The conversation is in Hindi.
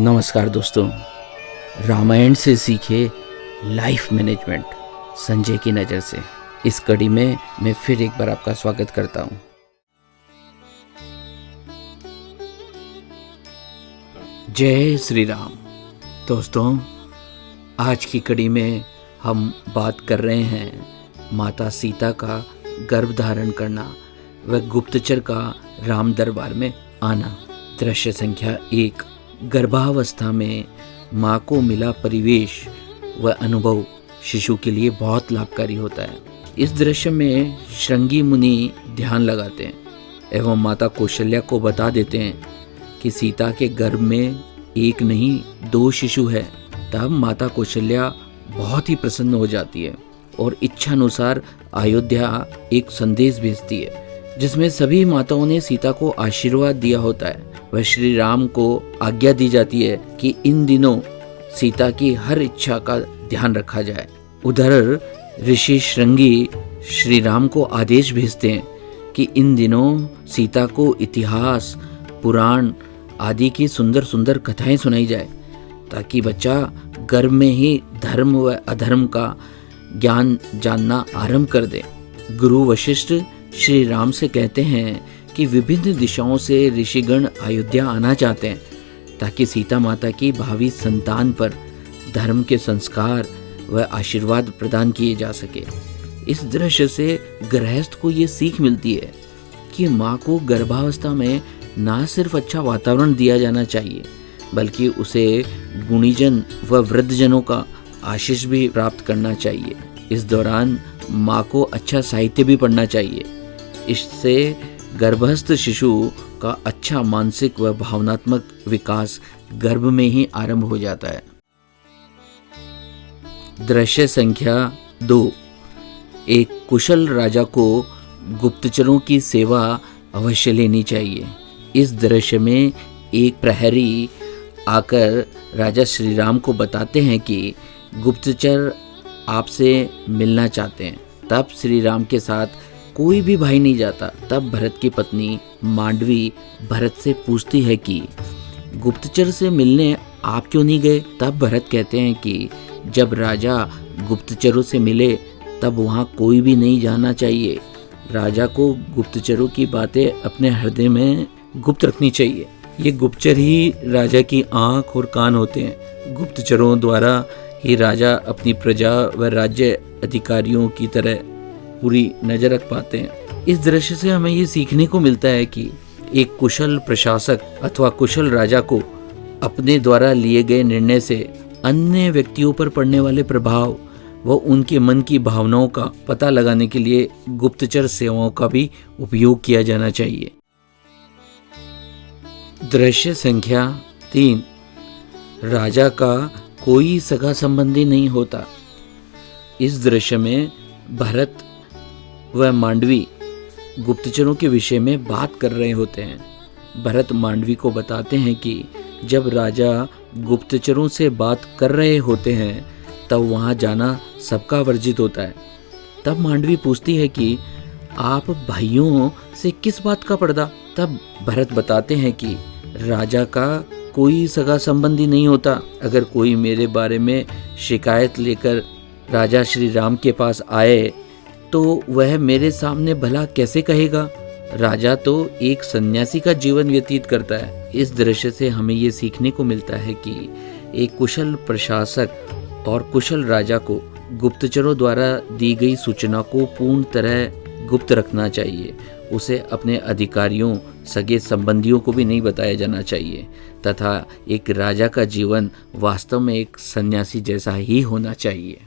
नमस्कार दोस्तों, रामायण से सीखे लाइफ मैनेजमेंट संजय की नज़र से इस कड़ी में मैं फिर एक बार आपका स्वागत करता हूं। जय श्री राम। दोस्तों, आज की कड़ी में हम बात कर रहे हैं माता सीता का गर्भ धारण करना व गुप्तचर का राम दरबार में आना। दृश्य संख्या 1। गर्भावस्था में माँ को मिला परिवेश व अनुभव शिशु के लिए बहुत लाभकारी होता है। इस दृश्य में श्रृंगी मुनि ध्यान लगाते हैं एवं माता कौशल्या को बता देते हैं कि सीता के गर्भ में एक नहीं 2 शिशु है। तब माता कौशल्या बहुत ही प्रसन्न हो जाती है और इच्छानुसार अयोध्या एक संदेश भेजती है जिसमें सभी माताओं ने सीता को आशीर्वाद दिया होता है। वह श्री राम को आज्ञा दी जाती है कि इन दिनों सीता की हर इच्छा का ध्यान रखा जाए। उधर ऋषि श्रृंगी श्री राम को आदेश भेजते हैं कि इन दिनों सीता को इतिहास, पुराण आदि की सुंदर सुंदर कथाएं सुनाई जाए ताकि बच्चा गर्भ में ही धर्म व अधर्म का ज्ञान जानना आरंभ कर दे। गुरु वशिष्ठ श्री राम से कहते हैं कि विभिन्न दिशाओं से ऋषिगण अयोध्या आना चाहते हैं ताकि सीता माता की भावी संतान पर धर्म के संस्कार व आशीर्वाद प्रदान किए जा सके। इस दृश्य से गृहस्थ को ये सीख मिलती है कि माँ को गर्भावस्था में न सिर्फ अच्छा वातावरण दिया जाना चाहिए बल्कि उसे गुणीजन व वृद्धजनों का आशीष भी प्राप्त करना चाहिए। इस दौरान माँ को अच्छा साहित्य भी पढ़ना चाहिए। इससे गर्भस्थ शिशु का अच्छा मानसिक व भावनात्मक विकास गर्भ में ही आरंभ हो जाता है। दृश्य संख्या 2। एक कुशल राजा को गुप्तचरों की सेवा अवश्य लेनी चाहिए। इस दृश्य में एक प्रहरी आकर राजा श्री राम को बताते हैं कि गुप्तचर आपसे मिलना चाहते हैं। तब श्री राम के साथ कोई भी भाई नहीं जाता। तब भरत की पत्नी मांडवी भरत से पूछती है कि गुप्तचर से मिलने आप क्यों नहीं गए? तब भरत कहते हैं कि जब राजा गुप्तचरों से मिले तब वहाँ कोई भी नहीं जाना चाहिए। राजा को गुप्तचरों की बातें अपने हृदय में गुप्त रखनी चाहिए। ये गुप्तचर ही राजा की आंख और कान होते हैं। गुप्तचरों द्वारा ही राजा अपनी प्रजा व राज्य अधिकारियों की तरह पूरी नजर रख पाते हैं। इस दृश्य से हमें ये सीखने को मिलता है कि एक कुशल प्रशासक अथवा कुशल राजा को अपने द्वारा लिए गए निर्णय से अन्य व्यक्तियों पर पड़ने वाले प्रभाव व उनके मन की भावनाओं का पता लगाने के लिए गुप्तचर सेवाओं का भी उपयोग किया जाना चाहिए। दृश्य संख्या 3। राजा का कोई सगा संबंधी नहीं होता। इस दृश्य में भरत व मांडवी गुप्तचरों के विषय में बात कर रहे होते हैं। भरत मांडवी को बताते हैं कि जब राजा गुप्तचरों से बात कर रहे होते हैं तब वहां जाना सबका वर्जित होता है। तब मांडवी पूछती है कि आप भाइयों से किस बात का पर्दा? तब भरत बताते हैं कि राजा का कोई सगा संबंधी नहीं होता। अगर कोई मेरे बारे में शिकायत लेकर राजा श्री राम के पास आए तो वह मेरे सामने भला कैसे कहेगा? राजा तो एक सन्यासी का जीवन व्यतीत करता है। इस दृश्य से हमें ये सीखने को मिलता है कि एक कुशल प्रशासक और कुशल राजा को गुप्तचरों द्वारा दी गई सूचना को पूर्ण तरह गुप्त रखना चाहिए। उसे अपने अधिकारियों, सगे संबंधियों को भी नहीं बताया जाना चाहिए तथा एक राजा का जीवन वास्तव में एक सन्यासी जैसा ही होना चाहिए।